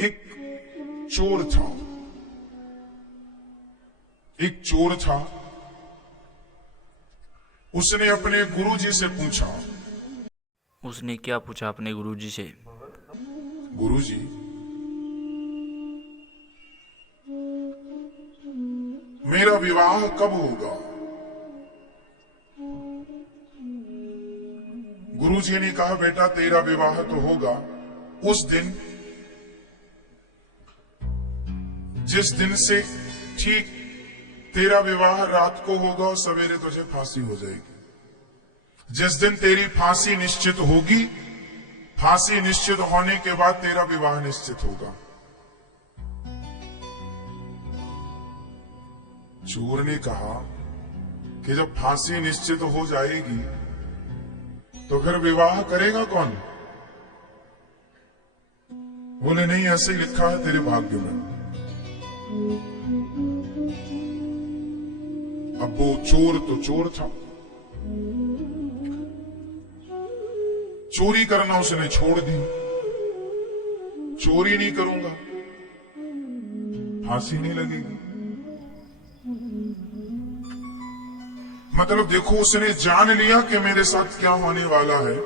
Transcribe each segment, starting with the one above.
एक चोर था। एक चोर था। उसने अपने गुरुजी से पूछा। उसने क्या पूछा अपने गुरुजी से? गुरुजी, मेरा विवाह कब होगा? गुरुजी ने कहा, बेटा तेरा विवाह तो होगा उस दिन जिस दिन से ठीक तेरा विवाह रात को होगा और सवेरे तुझे फांसी हो जाएगी। जिस दिन तेरी फांसी निश्चित होगी, फांसी निश्चित होने के बाद तेरा विवाह निश्चित होगा। चोर ने कहा कि जब फांसी निश्चित हो जाएगी तो फिर विवाह करेगा कौन? बोले नहीं, ऐसे ही लिखा है तेरे भाग्य में। अब वो चोर तो चोर था। चोरी करना उसने छोड़ दी। चोरी नहीं करूंगा, फांसी नहीं लगेगी। मतलब देखो, उसने जान लिया कि मेरे साथ क्या होने वाला है।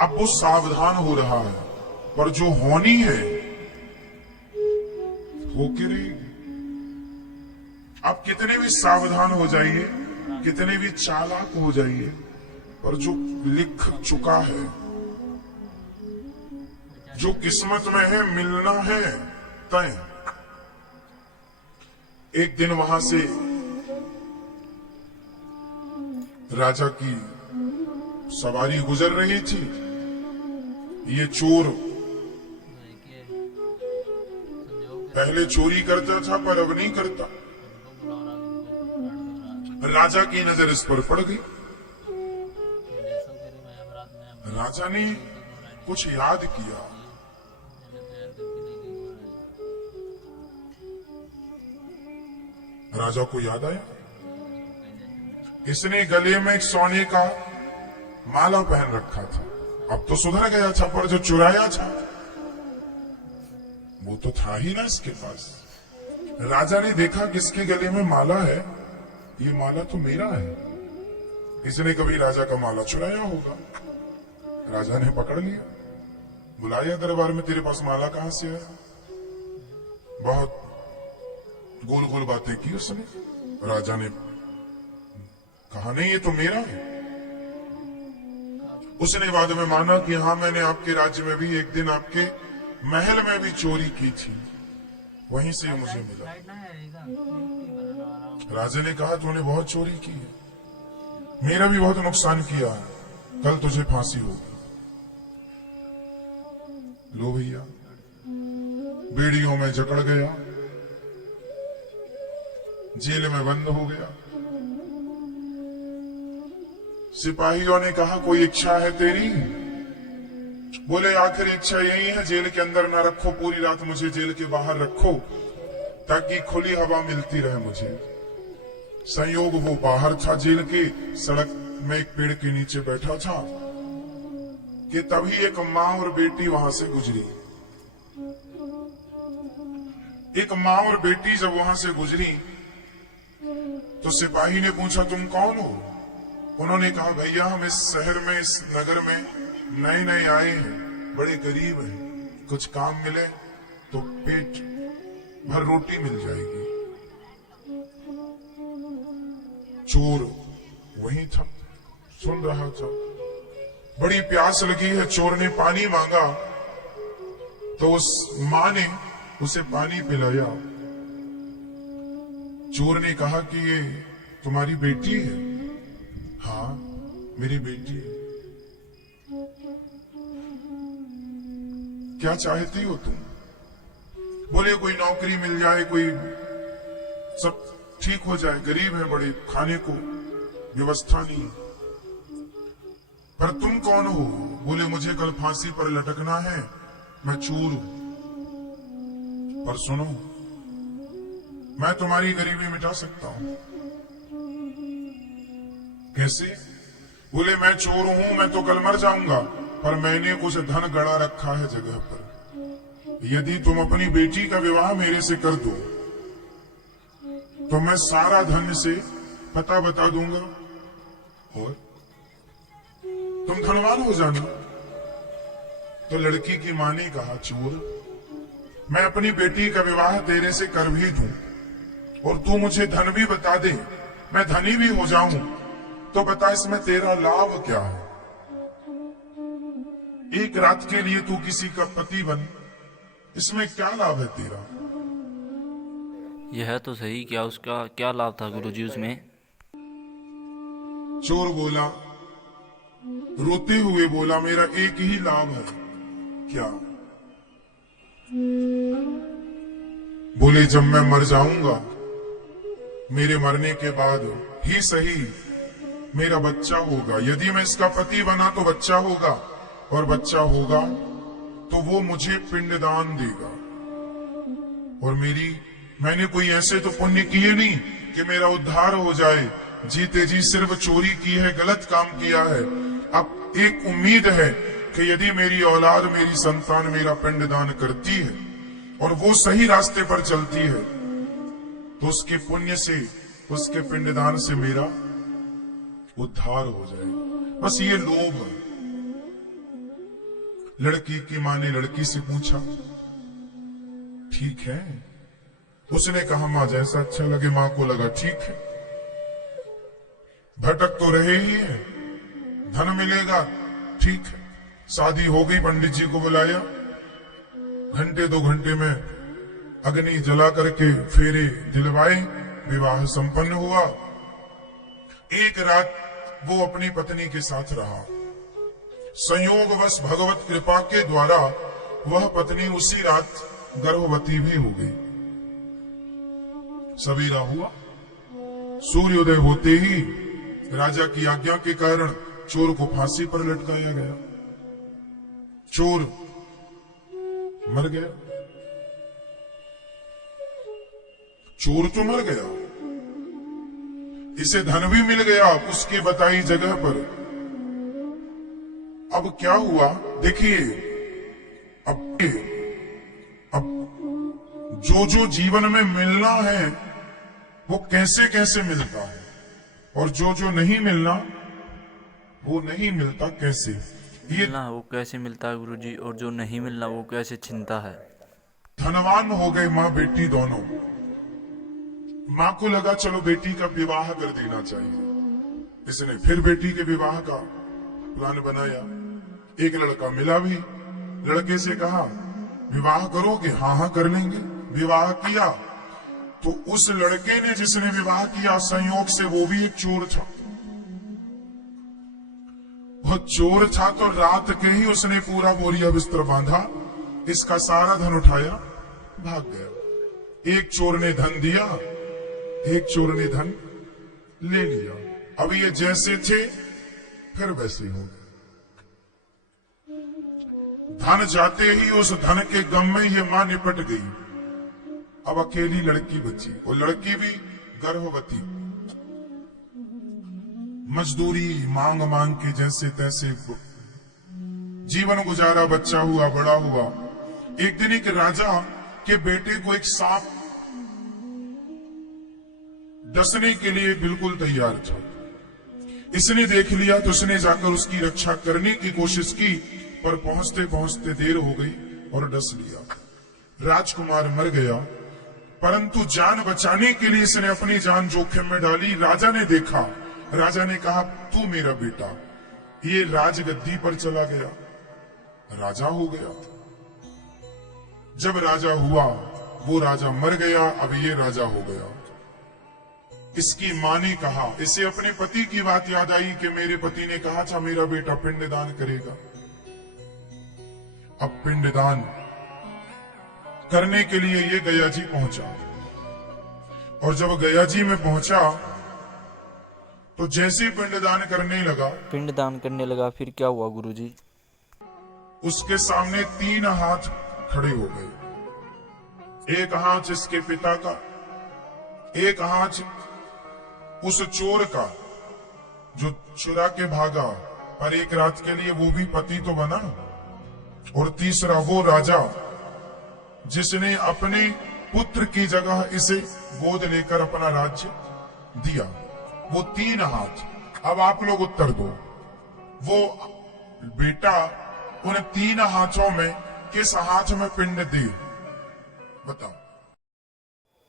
अब वो सावधान हो रहा है, पर जो होनी है हो के रहेगी। आप कितने भी सावधान हो जाइए, कितने भी चालाक हो जाइए, पर जो लिख चुका है, जो किस्मत में है, मिलना है तय। एक दिन वहां से राजा की सवारी गुजर रही थी। ये चोर पहले चोरी करता था पर अब नहीं करता। राजा की नजर इस पर पड़ गई। राजा ने कुछ याद किया। राजा को याद आया, इसने गले में एक सोने का माला पहन रखा था। अब तो सुधर गया था, पर जो चुराया था वो तो था ही ना इसके पास। राजा ने देखा किसके गले में माला है, ये माला तो मेरा है। इसने कभी राजा का माला चुराया होगा। राजा ने पकड़ लिया, बुलाया दरबार में, तेरे पास माला कहां से आया? बहुत गोल गोल बातें की उसने। राजा ने कहा, नहीं ये तो मेरा है। उसने बाद में माना कि हाँ, मैंने आपके राज्य में भी एक दिन आपके महल में भी चोरी की थी, वहीं से मुझे मिला। राजा ने कहा, तूने बहुत चोरी की है, मेरा भी बहुत नुकसान किया है, कल तुझे फांसी होगी। लो भैया, बेड़ियों में जकड़ गया, जेल में बंद हो गया। सिपाहियों ने कहा, कोई इच्छा है तेरी? बोले, आखिर इच्छा यही है, जेल के अंदर ना रखो, पूरी रात मुझे जेल के बाहर रखो ताकि खुली हवा मिलती रहे मुझे। संयोग वो बाहर था जेल के, सड़क में एक पेड़ के नीचे बैठा था कि तभी एक माँ और बेटी वहां से गुजरी। एक माँ और बेटी जब वहां से गुजरी तो सिपाही ने पूछा, तुम कौन हो? उन्होंने कहा, भैया हम इस शहर में, इस नगर में नए नए आए हैं, बड़े गरीब हैं, कुछ काम मिले तो पेट भर रोटी मिल जाएगी। चोर वहीं था, सुन रहा था। बड़ी प्यास लगी है, चोर ने पानी मांगा तो उस मां ने उसे पानी पिलाया। चोर ने कहा कि ये तुम्हारी बेटी है? हाँ, मेरी बेटी है। क्या चाहती हो तुम? बोले, कोई नौकरी मिल जाए, कोई सब ठीक हो जाए, गरीब है बड़े, खाने को व्यवस्था नहीं। पर तुम कौन हो? बोले, मुझे कल फांसी पर लटकना है, मैं चोर हूं। पर सुनो, मैं तुम्हारी गरीबी मिटा सकता हूं। कैसे? बोले, मैं चोर हूं, मैं तो कल मर जाऊंगा, पर मैंने कुछ धन गड़ा रखा है जगह पर, यदि तुम अपनी बेटी का विवाह मेरे से कर दो तो मैं सारा धन से पता बता दूंगा और तुम धनवान हो जाना। तो लड़की की मां ने कहा, चोर, मैं अपनी बेटी का विवाह तेरे से कर भी दूं और तू मुझे धन भी बता दे, मैं धनी भी हो जाऊं, तो बता इसमें तेरा लाभ क्या है? एक रात के लिए तू किसी का पति बन, इसमें क्या लाभ है तेरा? यह तो सही, क्या उसका क्या लाभ था गुरुजी उसमें? चोर बोला, रोते हुए बोला, मेरा एक ही लाभ है। क्या? बोले, जब मैं मर जाऊंगा, मेरे मरने के बाद ही सही मेरा बच्चा होगा। यदि मैं इसका पति बना तो बच्चा होगा, और बच्चा होगा तो वो मुझे पिंडदान देगा। और मैंने कोई ऐसे तो पुण्य किए नहीं कि मेरा उद्धार हो जाए। जीते जी सिर्फ चोरी की है, गलत काम किया है। अब एक उम्मीद है कि यदि मेरी औलाद, मेरी संतान मेरा पिंडदान करती है और वो सही रास्ते पर चलती है तो उसके पुण्य से, उसके पिंडदान से मेरा उद्धार हो जाए। बस ये लोभ है। लड़की की मां ने लड़की से पूछा, ठीक है? उसने कहा, मां जैसा अच्छा लगे। मां को लगा ठीक है, भटक तो रहे ही है, धन मिलेगा, ठीक है। शादी हो गई, पंडित जी को बुलाया, घंटे 2 घंटे में अग्नि जला करके फेरे दिलवाए, विवाह संपन्न हुआ। एक रात वो अपनी पत्नी के साथ रहा। संयोगवश भगवत कृपा के द्वारा वह पत्नी उसी रात गर्भवती भी हो गई। सवेरा हुआ, सूर्योदय होते ही राजा की आज्ञा के कारण चोर को फांसी पर लटकाया गया। चोर मर गया। चोर तो मर गया, इसे धन भी मिल गया उसके बताई जगह पर। अब क्या हुआ देखिए, अब जो जीवन में मिलना है वो कैसे कैसे मिलता है, और जो नहीं मिलना वो नहीं मिलता कैसे। ये मिलना वो कैसे मिलता है गुरुजी, और जो नहीं मिलना वो कैसे छिनता है? धनवान हो गए माँ बेटी दोनों। माँ को लगा चलो बेटी का विवाह कर देना चाहिए। इसने फिर बेटी के विवाह का प्लान बनाया। एक लड़का मिला भी, लड़के से कहा, विवाह करोगे? हाँ हाँ कर लेंगे। विवाह किया तो उस लड़के ने जिसने विवाह किया, संयोग से वो भी एक चोर था। वो चोर था तो रात के ही उसने पूरा बोरिया बिस्तर बांधा, इसका सारा धन उठाया, भाग गया। एक चोर ने धन दिया, एक चोर ने धन ले लिया। अब ये जैसे थे फिर वैसे हो गए। धन जाते ही उस धन के गम में ये मां निपट गई। अब अकेली लड़की बची, वो लड़की भी गर्भवती। मजदूरी मांग मांग के जैसे तैसे जीवन गुजारा, बच्चा हुआ, बड़ा हुआ। एक दिन एक राजा के बेटे को एक सांप डसने के लिए बिल्कुल तैयार था। इसने देख लिया तो उसने जाकर उसकी रक्षा करने की कोशिश की, पर पहुंचते पहुंचते देर हो गई और डस लिया। राजकुमार मर गया, परंतु जान बचाने के लिए इसने अपनी जान जोखिम में डाली। राजा ने देखा, राजा ने कहा, तू मेरा बेटा। ये राजगद्दी पर चला गया, राजा हो गया। जब राजा हुआ, वो राजा मर गया, अब ये राजा हो गया। इसकी मां ने कहा, इसे अपने पति की बात याद आई कि मेरे पति ने कहा था मेरा बेटा पिंडदान करेगा। अब पिंडदान करने के लिए ये गया जी पहुंचा, और जब गया जी में पहुंचा तो जैसे पिंडदान करने लगा, फिर क्या हुआ गुरुजी? उसके सामने 3 हाथ खड़े हो गए। एक हाथ इसके पिता का, एक हाथ उस चोर का जो चुरा के भागा, पर एक रात के लिए वो भी पति तो बना, और तीसरा वो राजा जिसने अपने पुत्र की जगह इसे गोद लेकर अपना राज्य दिया? वो 3 हाथ। अब आप लोग उत्तर दो, वो बेटा उन 3 हाथों में किस हाथ में पिंड दे? बताओ।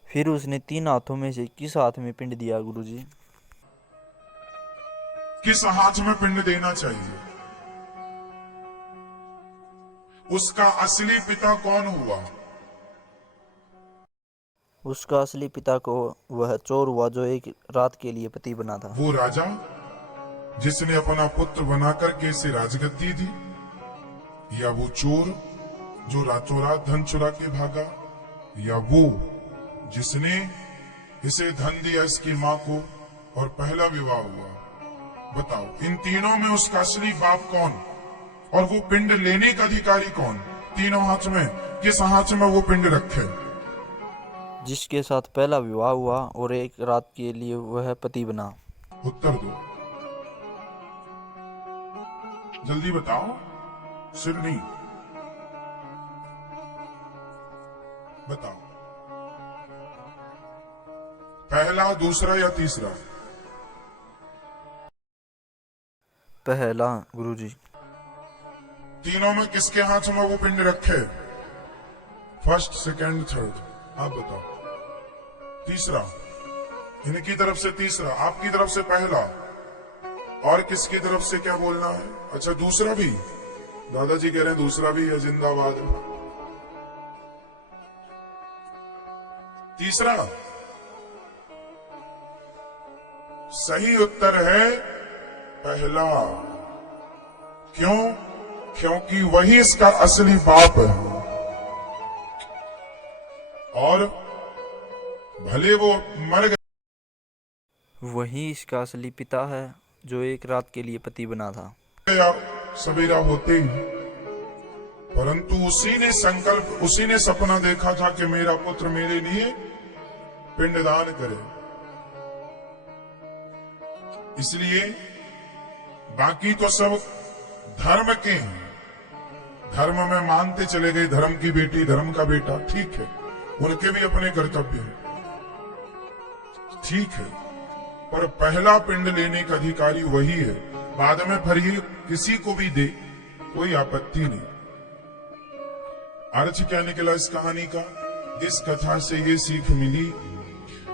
फिर उसने 3 हाथों में से किस हाथ में पिंड दिया गुरुजी? किस हाथ में पिंड देना चाहिए? उसका असली पिता कौन हुआ? उसका असली पिता को वह चोर हुआ जो एक रात के लिए पति बना था। वो राजा जिसने अपना पुत्र बनाकर के इसे राजगद्दी दी, या वो चोर जो रातों रात धन चुरा के भागा, या वो जिसने इसे धन दिया इसकी मां को और पहला विवाह हुआ? बताओ, इन तीनों में उसका असली बाप कौन और वो पिंड लेने का अधिकारी कौन? तीनों हाथ में किस हाथ में वो पिंड रखे? जिसके साथ पहला विवाह हुआ और एक रात के लिए वह पति बना। उत्तर दो, जल्दी बताओ, सिर नहीं, बताओ। पहला, दूसरा या तीसरा? पहला गुरुजी। तीनों में किसके हाथ में वो पिंड रखे? First, second, third? आप बताओ। तीसरा, इनकी तरफ से तीसरा, आपकी तरफ से पहला, और किसकी तरफ से क्या बोलना है? अच्छा, दूसरा भी? दादाजी कह रहे हैं दूसरा भी है, जिंदाबाद। तीसरा सही उत्तर है पहला। क्यों? क्योंकि वही इसका असली बाप है, और भले वो मर वही इसका असली पिता है जो एक रात के लिए पति बना था। गया सवेरा होते ही, परंतु उसी ने संकल्प, उसी ने सपना देखा था कि मेरा पुत्र मेरे लिए पिंडदान करे। इसलिए बाकी तो सब धर्म के हैं, धर्म में मानते चले गए, धर्म की बेटी, धर्म का बेटा, ठीक है, उनके भी अपने कर्तव्य हैं, ठीक है, पर पहला पिंड लेने का अधिकारी वही है। बाद में फिर ये किसी को भी दे, कोई आपत्ति नहीं। अर्थ क्या निकला इस कहानी का? इस कथा से ये सीख मिली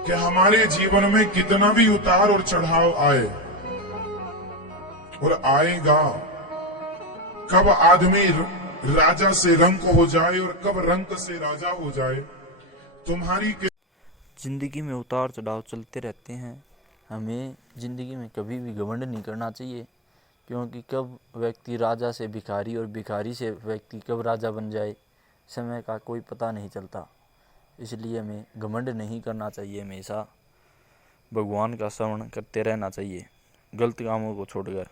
कि हमारे जीवन में कितना भी उतार और चढ़ाव आए और आएगा, कब आदमी राजा से रंक हो जाए और कब रंक से राजा हो जाए, तुम्हारी जिंदगी में उतार चढ़ाव चलते रहते हैं। हमें जिंदगी में कभी भी घमंड नहीं करना चाहिए, क्योंकि कब व्यक्ति राजा से भिखारी और भिखारी से व्यक्ति कब राजा बन जाए, समय का कोई पता नहीं चलता। इसलिए हमें घमंड नहीं करना चाहिए, हमेशा भगवान का स्मरण करते रहना चाहिए, गलत कामों को छोड़कर।